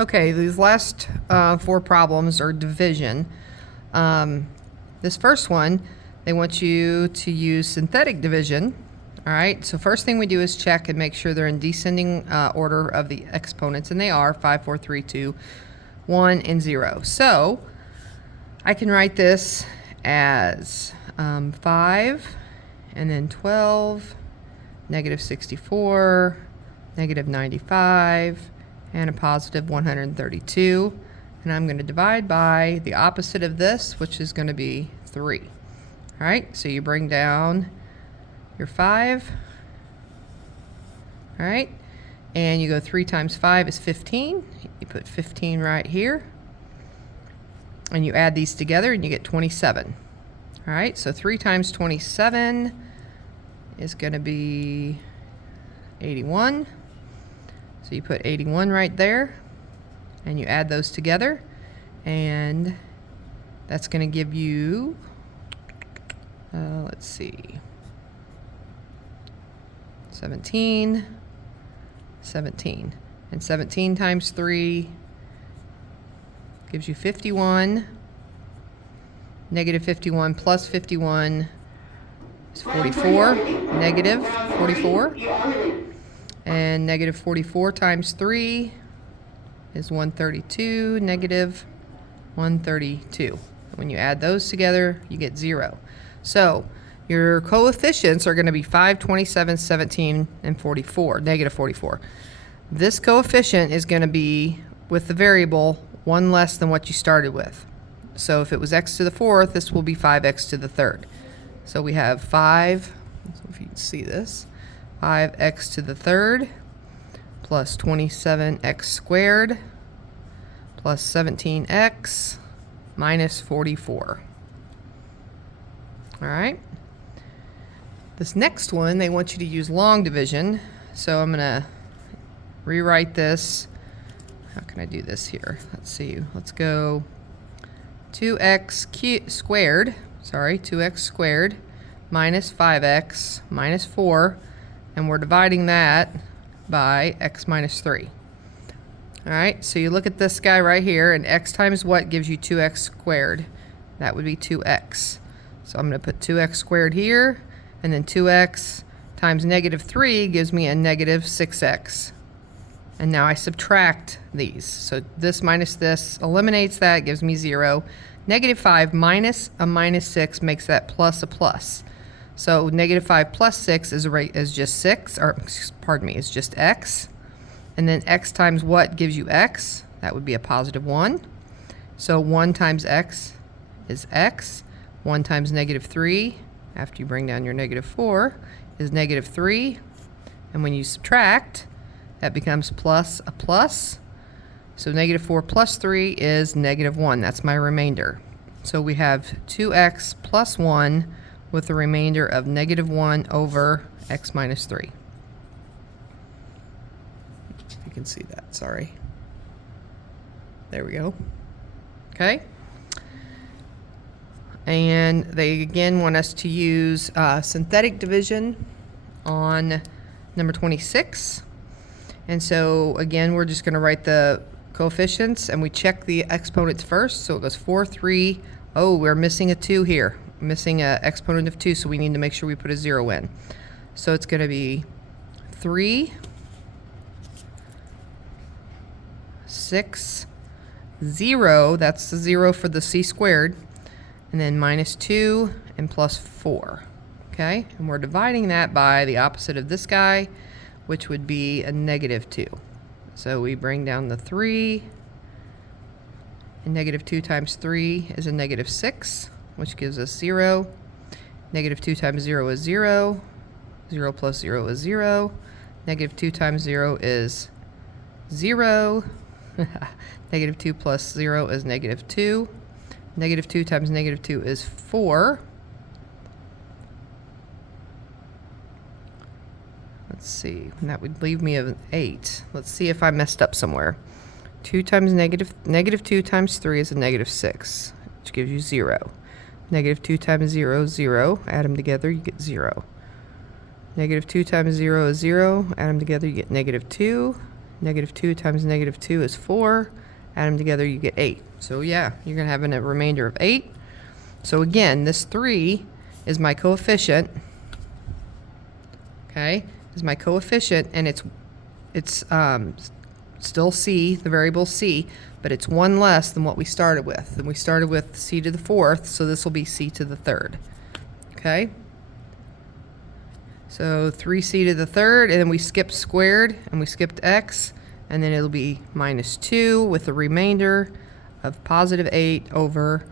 Okay, these last four problems are division. This first one, they want you to use synthetic division. All right, so first thing we do is check and make sure they're in descending order of the exponents, and they are 5, 4, 3, 2, 1, and 0. So I can write this as 5, and then 12, negative 64, negative 95, and a positive 132. And I'm going to divide by the opposite of this, which is going to be 3. All right, so you bring down your 5. All right, and you go 3 times 5 is 15. You put 15 right here. And you add these together and you get 27. All right, so 3 times 27 is going to be 81. So you put 81 right there, and you add those together, and that's going to give you, let's see, 17, 17. And 17 times 3 gives you 51. Negative 51 plus 51 is 44. Negative 44. And negative 44 times 3 is 132. Negative 132. When you add those together, you get 0. So your coefficients are going to be 5, 27, 17, and 44, negative 44. This coefficient is going to be, with the variable, 1 less than what you started with. So if it was x to the 4th, this will be 5x to the 3rd. So we have 5, if you can see this, 5x to the 3rd plus 27x squared plus 17x minus 44. All right. This next one, they want you to use long division. So I'm going to rewrite this. How can I do this here? Let's see. Let's go 2x squared minus 5x minus 4. And we're dividing that by x minus 3. All right, so you look at this guy right here, and x times what gives you 2x squared? That would be 2x. So I'm going to put 2x squared here, and then 2x times negative 3 gives me a negative 6x. And now I subtract these. So this minus this eliminates that, gives me 0. Negative 5 minus a minus 6 makes that plus a plus. So negative 5 plus 6 is just 6, or pardon me, is just x. And then x times what gives you x? That would be a positive 1. So 1 times x is x. 1 times negative 3, after you bring down your negative 4, is negative 3. And when you subtract, that becomes plus a plus. So negative 4 plus 3 is negative 1. That's my remainder. So we have 2x plus 1 with a remainder of negative 1 over x minus 3. If you can see that, sorry. There we go. Okay. And they again want us to use synthetic division on number 26. And so again, we're just going to write the coefficients, and we check the exponents first. So it goes 4, 3. Oh, we're missing a 2 here. Missing an exponent of 2, so we need to make sure we put a 0 in. So it's going to be 3, 6, 0, that's the 0 for the c squared, and then minus 2 and plus 4. Okay, and we're dividing that by the opposite of this guy, which would be a negative 2. So we bring down the 3, and negative 2 times 3 is a negative 6. Which gives us 0. Negative 2 times 0 is 0. 0 plus 0 is 0. Negative 2 times 0 is 0. Negative 2 plus 0 is negative 2. Negative 2 times negative 2 is 4. Let's see. That would leave me an 8. Let's see if I messed up somewhere. 2 times negative 2 times 3 is a negative 6, which gives you 0. Negative 2 times 0 is 0. Add them together, you get 0. Negative 2 times 0 is 0. Add them together, you get negative 2. Negative 2 times negative 2 is 4. Add them together, you get 8. So yeah, you're going to have a remainder of 8. So again, this 3 is my coefficient. Okay, is my coefficient, and it's still c, the variable c, but it's 1 less than what we started with. And we started with c to the 4th, so this will be c to the 3rd. Okay? So 3c to the 3rd, and then we skipped squared, and we skipped x, and then it'll be minus 2 with the remainder of positive 8 over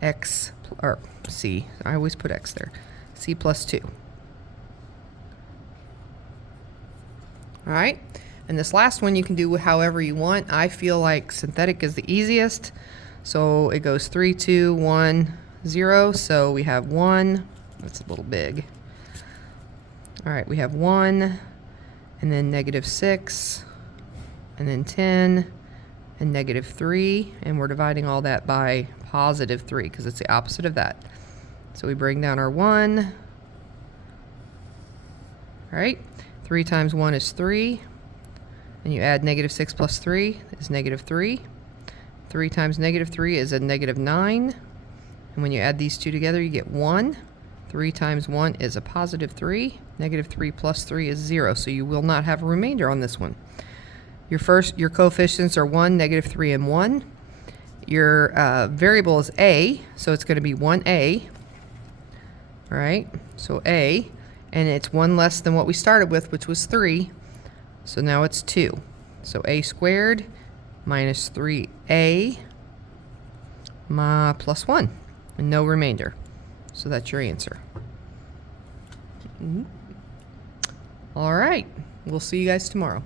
x, or c. I always put x there. C plus 2. All right? And this last one you can do however you want. I feel like synthetic is the easiest. So it goes 3, 2, 1, 0. So we have 1. That's a little big. All right, we have 1, and then negative 6, and then 10, and negative 3. And we're dividing all that by positive 3 because it's the opposite of that. So we bring down our 1. All right, 3 times 1 is 3. And you add negative 6 plus 3 is negative 3. 3 times negative 3 is a negative 9. And when you add these two together, you get 1. 3 times 1 is a positive 3. Negative 3 plus 3 is 0. So you will not have a remainder on this one. Your coefficients are 1, negative 3, and 1. Your variable is a, so it's going to be 1a. All right, so a. And it's 1 less than what we started with, which was 3. So now it's 2. So a squared minus 3a plus 1. And no remainder. So that's your answer. All right. We'll see you guys tomorrow.